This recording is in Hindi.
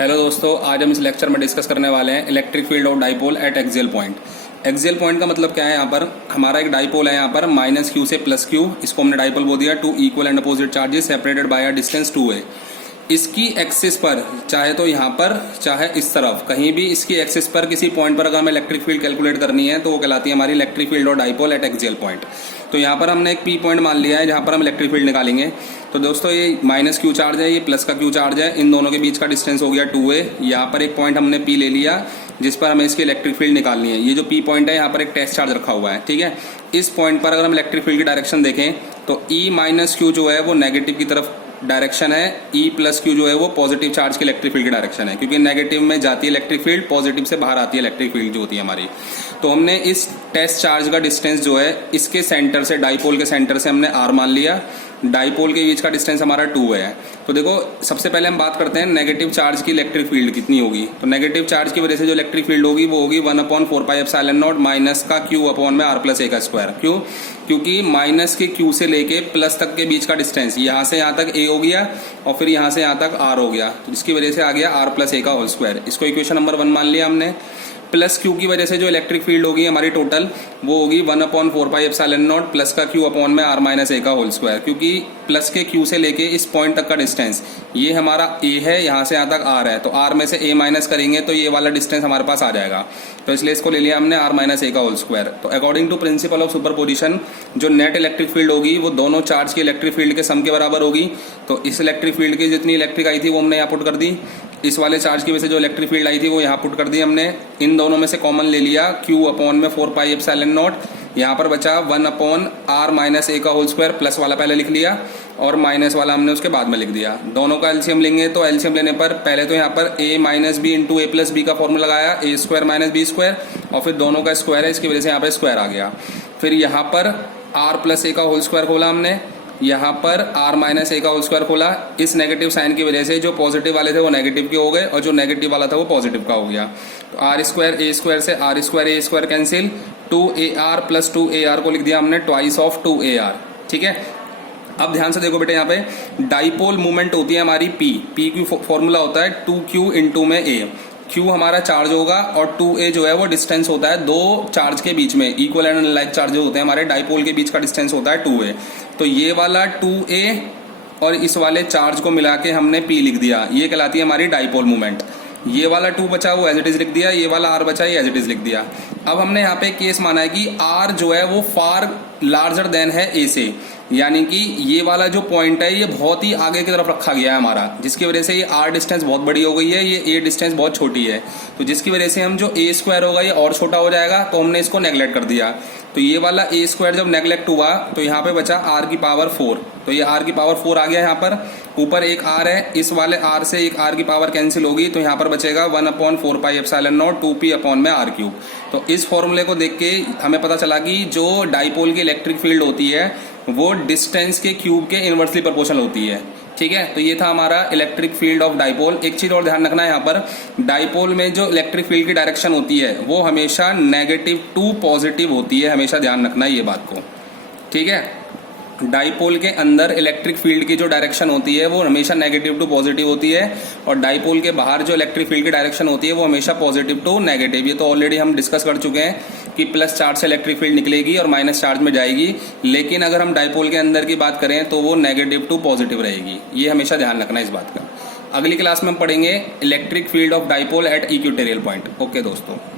हेलो दोस्तों, आज हम इस लेक्चर में डिस्कस करने वाले हैं electric field of dipole at axial point. Axial point का मतलब क्या है? यहाँ पर हमारा एक डाइपोल है, यहाँ पर माइनस क्यू से प्लस क्यू, इसको हमने डाइपोल बोल दिया। Two equal and opposite charges separated by a distance 2a। इसकी एक्सिस पर, चाहे तो यहाँ पर चाहे इस तरफ, कहीं भी इसकी एक्सिस पर किसी पॉइंट पर अगर हमें इलेक्ट्रिक फील्ड कैलकुलेट करनी है तो वो कहलाती है हमारी इलेक्ट्रिक फील्ड और डाइपोल एट एक्सियल पॉइंट। तो यहाँ पर हमने एक पी पॉइंट मान लिया है जहाँ पर हम इलेक्ट्रिक फील्ड निकालेंगे। तो दोस्तों ये माइनस क्यू चार्ज है, ये प्लस का क्यू चार्ज है, इन दोनों के बीच का डिस्टेंस हो गया 2a। यहाँ पर एक पॉइंट हमने पी ले लिया जिस पर हमें इसकी इलेक्ट्रिक फील्ड निकालनी है। ये जो पी पॉइंट है यहाँ पर एक टेस्ट चार्ज रखा हुआ है, ठीक है। इस पॉइंट पर अगर हम इलेक्ट्रिक फील्ड की डायरेक्शन देखें तो ई माइनस क्यू जो है वो नेगेटिव की तरफ डायरेक्शन है, ई प्लस क्यू जो है वो पॉजिटिव चार्ज की इलेक्ट्रिक फील्ड की डायरेक्शन है, क्योंकि नेगेटिव में जाती है इलेक्ट्रिक फील्ड, पॉजिटिव से बाहर आती है इलेक्ट्रिक फील्ड जो होती है हमारी। तो हमने इस टेस्ट चार्ज का डिस्टेंस जो है इसके सेंटर से, डाइपोल के सेंटर से हमने आर मान लिया। डाइपोल के बीच का डिस्टेंस हमारा 2 है। तो देखो सबसे पहले हम बात करते हैं नेगेटिव चार्ज की इलेक्ट्रिक फील्ड कितनी होगी। तो नेगेटिव चार्ज की वजह से जो इलेक्ट्रिक फील्ड होगी वो होगी 1/4πε0 माइनस का क्यू अपॉन में r प्लस a का स्क्वायर। क्यों? क्योंकि माइनस के क्यू से लेके प्लस तक के बीच का डिस्टेंस, यहाँ से यहाँ तक a हो गया और फिर यहाँ से यहाँ तक r हो गया, तो जिसकी वजह से आ गया r प्लस a का होल स्क्वायर। इसको इक्वेशन नंबर 1 मान लिया हमने। प्लस क्यू की वजह से जो इलेक्ट्रिक फील्ड होगी हमारी टोटल वो होगी 1/4πε0 प्लस का क्यू अपॉन में r माइनस a का होल स्क्वायर। क्योंकि प्लस के क्यू से लेके इस पॉइंट तक का डिस्टेंस ये हमारा a है, यहाँ से यहाँ तक r है, तो r में से a माइनस करेंगे तो ये वाला डिस्टेंस हमारे पास आ जाएगा। तो इसलिए इसको ले लिया हमने r माइनस a का होल स्क्वायर। तो according to principle of superposition जो नेट इलेक्ट्रिक फील्ड होगी वो दोनों चार्ज की इलेक्ट्रिक फील्ड के सम के बराबर होगी। तो इस इलेक्ट्रिक फील्ड की जितनी इलेक्ट्रिक आई थी वो हमने यहाँ पुट कर दी, इस वाले चार्ज की वजह से जो इलेक्ट्रिक फील्ड आई थी वो यहाँ पुट कर दी हमने। इन दोनों में से कॉमन ले लिया, q अपॉन में 4πε0, यहाँ पर बचा 1/r माइनस a का होल स्क्वायर, प्लस वाला पहले लिख लिया और माइनस वाला हमने उसके बाद में लिख दिया। दोनों का एलसीएम लेंगे तो एलसीएम लेने पर पहले तो यहाँ पर a minus b into a plus b का फॉर्मूला लगाया, a square minus b square, और फिर दोनों का स्क्वायर है, इसकी वजह से यहाँ पर स्क्वायर आ गया। फिर यहाँ पर r प्लस a का होल स्क्वायर खोला हमने, यहाँ पर r माइनस a का होल स्क्वायर खोला। इस नेगेटिव साइन की वजह से जो पॉजिटिव वाले थे वो नेगेटिव के हो गए और जो नेगेटिव वाला था वो पॉजिटिव का हो गया। तो r स्क्वायर a स्क्वायर से r square a square cancel, 2ar plus 2ar को लिख दिया हमने ट्वाइस ऑफ 2ar, ठीक है। अब ध्यान से देखो बेटे, यहाँ पे डाइपोल मूवमेंट होती है हमारी p की फॉर्मूला होता है 2q इंटू में a। q हमारा चार्ज होगा और 2a जो है वो डिस्टेंस होता है दो चार्ज के बीच में, इक्वल एंड अनलाइक चार्ज होते हैं हमारे, डाइपोल के बीच का डिस्टेंस होता है 2a। तो ये वाला 2a और इस वाले चार्ज को मिला के हमने p लिख दिया, ये कहलाती है हमारी डाइपोल मूवमेंट। ये वाला 2 बचा वो एज इट इज लिख दिया, ये वाला r बचा ये एज इट इज लिख दिया। अब हमने यहाँ पे केस माना है कि r जो है वो फार लार्जर देन है a से, यानी कि ये वाला जो पॉइंट है ये बहुत ही आगे की तरफ रखा गया है हमारा, जिसकी वजह से ये r डिस्टेंस बहुत बड़ी हो गई है, ये a डिस्टेंस बहुत छोटी है। तो जिसकी वजह से हम जो a स्क्वायर होगा ये और छोटा हो जाएगा, तो हमने इसको नेग्लेक्ट कर दिया। तो ये वाला a स्क्वायर जब नेग्लेक्ट हुआ तो यहाँ पे बचा r की पावर 4, तो ये r की पावर 4 आ गया यहाँ पर। ऊपर एक r है, इस वाले r से एक r की पावर कैंसिल होगी, तो यहाँ पर बचेगा 1/4πε0 2p अपॉन में r क्यूब। तो इस फॉर्मूले को देख के हमें पता चला कि जो डाइपोल की इलेक्ट्रिक फील्ड होती है वो डिस्टेंस के क्यूब के इनवर्सली प्रोपोर्शनल होती है, ठीक है। तो ये था हमारा इलेक्ट्रिक फील्ड ऑफ डाइपोल। एक चीज और ध्यान रखना है, यहाँ पर डाइपोल में जो इलेक्ट्रिक फील्ड की डायरेक्शन होती है वो हमेशा नेगेटिव टू पॉजिटिव होती है, हमेशा ध्यान रखना है ये बात को, ठीक है। डाइपोल के अंदर इलेक्ट्रिक फील्ड की जो डायरेक्शन होती है वो हमेशा नेगेटिव टू पॉजिटिव होती है, और डाइपोल के बाहर जो इलेक्ट्रिक फील्ड की डायरेक्शन होती है वो हमेशा पॉजिटिव टू नेगेटिव। ये तो ऑलरेडी हम डिस्कस कर चुके हैं कि प्लस चार्ज से इलेक्ट्रिक फील्ड निकलेगी और माइनस चार्ज में जाएगी, लेकिन अगर हम डाइपोल के अंदर की बात करें तो वो नेगेटिव टू पॉजिटिव रहेगी, ये हमेशा ध्यान रखना है इस बात का। अगली क्लास में हम पढ़ेंगे electric field of dipole at equatorial point. Okay दोस्तों।